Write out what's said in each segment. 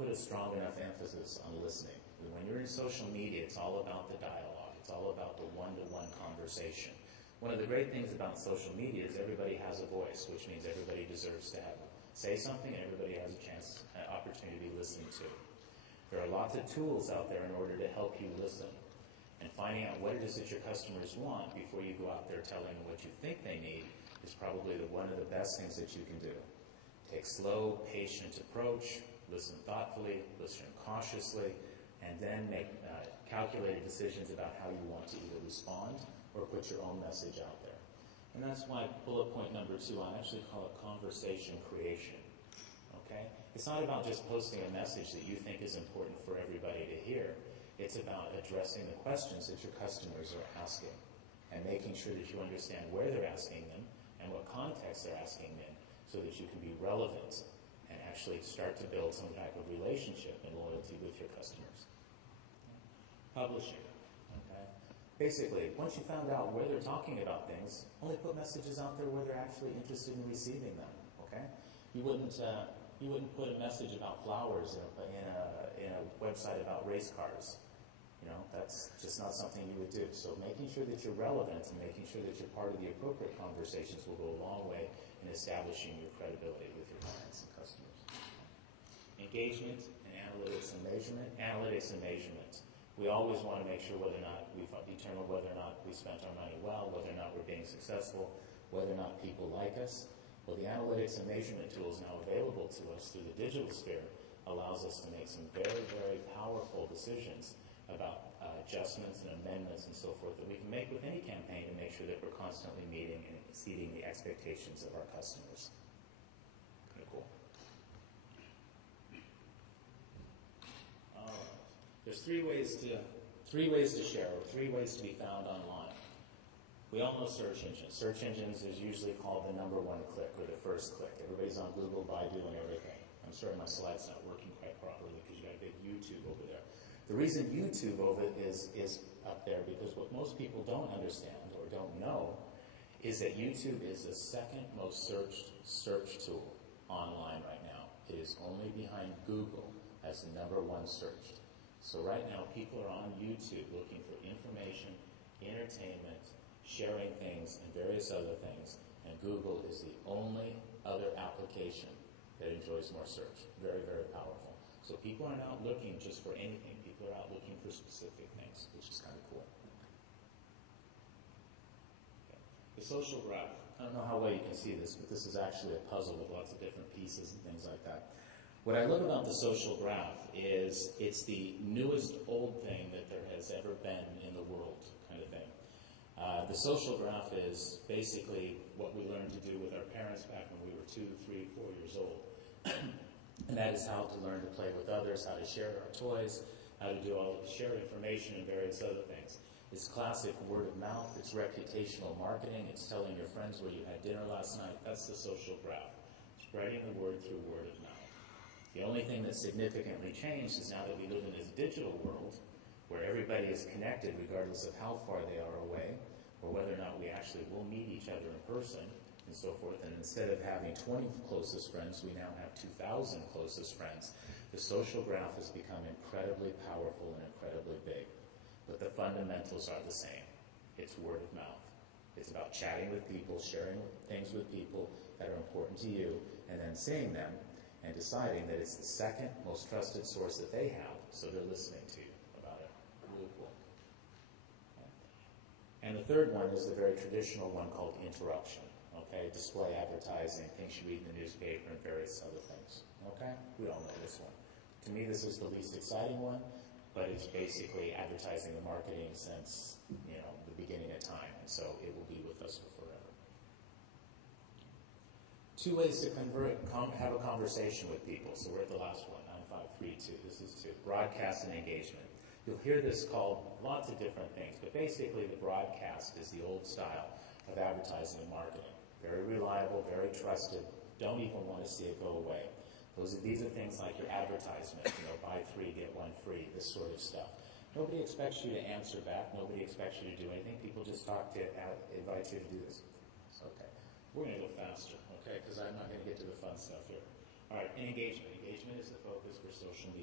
put a strong enough emphasis on listening. When you're in social media, it's all about the dialogue. It's all about the one-to-one conversation. One of the great things about social media is everybody has a voice, which means everybody deserves to say something, and everybody has a chance, an opportunity to be listened to. There are lots of tools out there in order to help you listen. And finding out what it is that your customers want before you go out there telling them what you think they need is probably one of the best things that you can do. Take slow, patient approach, listen thoughtfully, listen cautiously, and then make calculated decisions about how you want to either respond or put your own message out there. And that's why bullet point number 2, I actually call it conversation creation. Okay? It's not about just posting a message that you think is important for everybody to hear. It's about addressing the questions that your customers are asking and making sure that you understand where they're asking them and what context they're asking them so that you can be relevant and actually start to build some type of relationship and loyalty with your customers. Publishing. Okay? Basically, once you found out where they're talking about things, only put messages out there where they're actually interested in receiving them. Okay? You wouldn't put a message about flowers in a website about race cars. That's just not something you would do. So making sure that you're relevant and making sure that you're part of the appropriate conversations will go a long way in establishing your credibility with your clients and customers. Engagement and analytics and measurement. Analytics and measurement. We always want to make sure whether or not we've determined whether or not we spent our money well, whether or not we're being successful, whether or not people like us. Well, the analytics and measurement tools now available to us through the digital sphere allows us to make some very, very powerful decisions about adjustments and amendments and so forth that we can make with any campaign to make sure that we're constantly meeting and exceeding the expectations of our customers. Kind of cool. All right. There's three ways to share, or 3 ways to be found online. We all know search engines. Search engines is usually called the number 1 click or the first click. Everybody's on Google, Baidu, and everything. I'm sorry my slide's not working quite properly because you got a big YouTube over there. The reason YouTube over is up there because what most people don't understand or don't know is that YouTube is the second most searched search tool online right now. It is only behind Google as the number 1 searched. So right now people are on YouTube looking for information, entertainment, sharing things, and various other things, and Google is the only other application that enjoys more search. Very, very powerful. So people are not looking just for anything. People are out looking for specific things, which is kind of cool. Okay. The social graph. I don't know how well you can see this, but this is actually a puzzle with lots of different pieces and things like that. What I love about the social graph is it's the newest old thing that there has ever been in the world kind of thing. The social graph is basically what we learned to do with our parents back when we were 2, 3, 4 years old. And that is how to learn to play with others, how to share our toys, how to share information and various other things. It's classic word of mouth, it's reputational marketing, it's telling your friends where you had dinner last night. That's the social graph. Spreading the word through word of mouth. The only thing that's significantly changed is now that we live in this digital world where everybody is connected regardless of how far they are away or whether or not we actually will meet each other in person and so forth. And instead of having 20 closest friends, we now have 2,000 closest friends. The social graph has become incredibly powerful and incredibly big. But the fundamentals are the same. It's word of mouth. It's about chatting with people, sharing things with people that are important to you, and then seeing them and deciding that it's the second most trusted source that they have, so they're listening to you about it. Really cool. Okay. And the third one is the very traditional one called interruption. Okay, display advertising, things you read in the newspaper, and various other things. Okay, we all know this one. To me, this is the least exciting one, but it's basically advertising and marketing since the beginning of time, and so it will be with us for forever. 2 ways to have a conversation with people. So we're at the last one, 9532. This is 2. Broadcast and engagement. You'll hear this called lots of different things, but basically the broadcast is the old style of advertising and marketing. Very reliable, very trusted. Don't even want to see it go away. These are things like your advertisement, buy 3, get 1 free, this sort of stuff. Nobody expects you to answer back. Nobody expects you to do anything. People just invite you to do this. Okay. We're going to go faster, okay, because I'm not going to get to the fun stuff here. All right, engagement. Engagement is the focus for social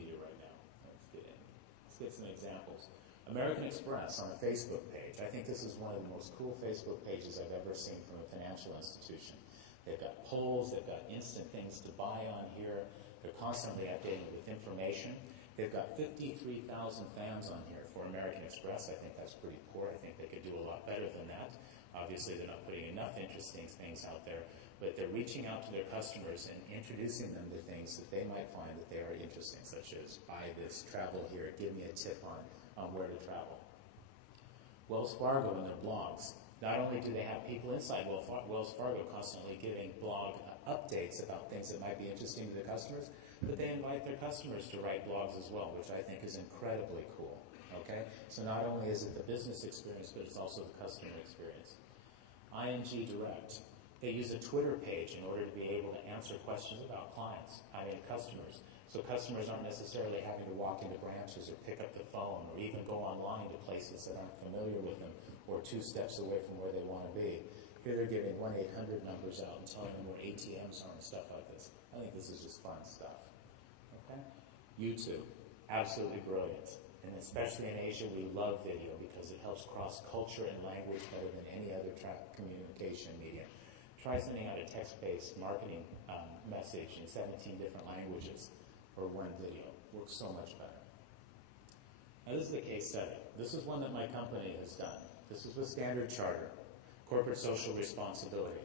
Let's get some examples. American Express on a Facebook page. I think this is one of the most cool Facebook pages I've ever seen from a financial institution. They've got polls, they've got instant things to buy on here. They're constantly updating with information. They've got 53,000 fans on here for American Express. I think that's pretty poor. I think they could do a lot better than that. Obviously, they're not putting enough interesting things out there, but they're reaching out to their customers and introducing them to things that they might find that they are interesting, such as buy this, travel here, give me a tip on where to travel. Wells Fargo and their blogs. Not only do they have people inside Wells Fargo constantly giving blog updates about things that might be interesting to their customers, but they invite their customers to write blogs as well, which I think is incredibly cool. Okay? So not only is it the business experience, but it's also the customer experience. ING Direct. They use a Twitter page in order to be able to answer questions about customers. So customers aren't necessarily having to walk into branches or pick up the phone or even go online to places that aren't familiar with them or 2 steps away from where they want to be. Here they're giving 1-800 numbers out and telling them where ATMs are and stuff like this. I think this is just fun stuff. Okay? YouTube. Absolutely brilliant. And especially in Asia, we love video because it helps cross culture and language better than any other communication medium. Try sending out a text-based marketing message in 17 different languages or one video. Works so much better. Now this is the case study. This is one that my company has done. This is with Standard Chartered, corporate social responsibility.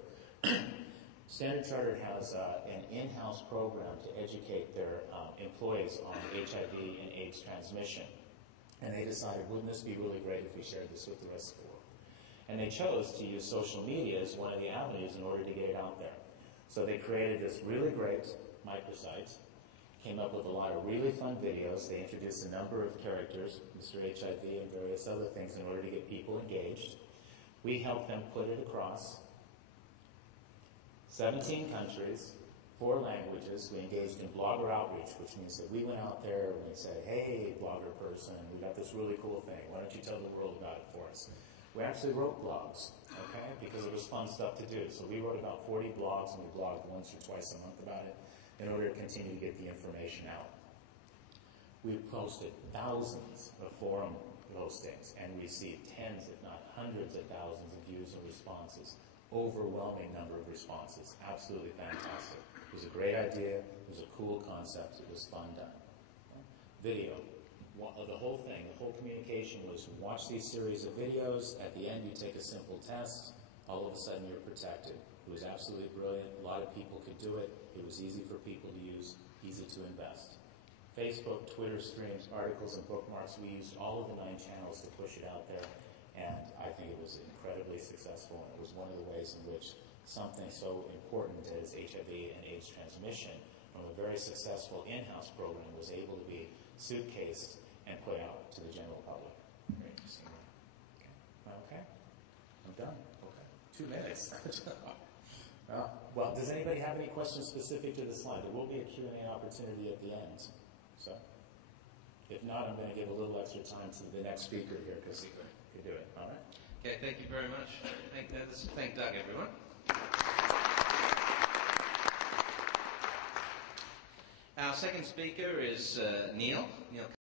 Standard Chartered has an in-house program to educate their employees on HIV and AIDS transmission. And they decided, wouldn't this be really great if we shared this with the rest of the world? And they chose to use social media as one of the avenues in order to get it out there. So they created this really great microsite, came up with a lot of really fun videos. They introduced a number of characters, Mr. HIV and various other things in order to get people engaged. We helped them put it across 17 countries, 4 languages. We engaged in blogger outreach, which means that we went out there and we said, hey, blogger person, we got this really cool thing. Why don't you tell the world about it for us? We actually wrote blogs, okay, because it was fun stuff to do. So we wrote about 40 blogs, and we blogged once or twice a month about it in order to continue to get the information out. We posted thousands of forum postings and received tens, if not hundreds of thousands of views and responses. Overwhelming number of responses. Absolutely fantastic. It was a great idea. It was a cool concept. It was fun done. Video. The whole thing, the whole communication was watch these series of videos. At the end, you take a simple test. All of a sudden, you're protected. It was absolutely brilliant. A lot of people could do it. It was easy for people to use, easy to invest. Facebook, Twitter streams, articles, and bookmarks. We used all of the 9 channels to push it out there. And I think it was incredibly successful. And it was one of the ways in which something so important as HIV and AIDS transmission from a very successful in-house program was able to be suitcased and put out to the general public. Very interesting. Okay. I'm done. Okay. 2 minutes. Well, does anybody have any questions specific to the slide? There will be a Q&A opportunity at the end. So, if not, I'm going to give a little extra time to the next speaker here because he could do it. All right? Okay, thank you very much. Thank Doug, everyone. Our second speaker is Neil.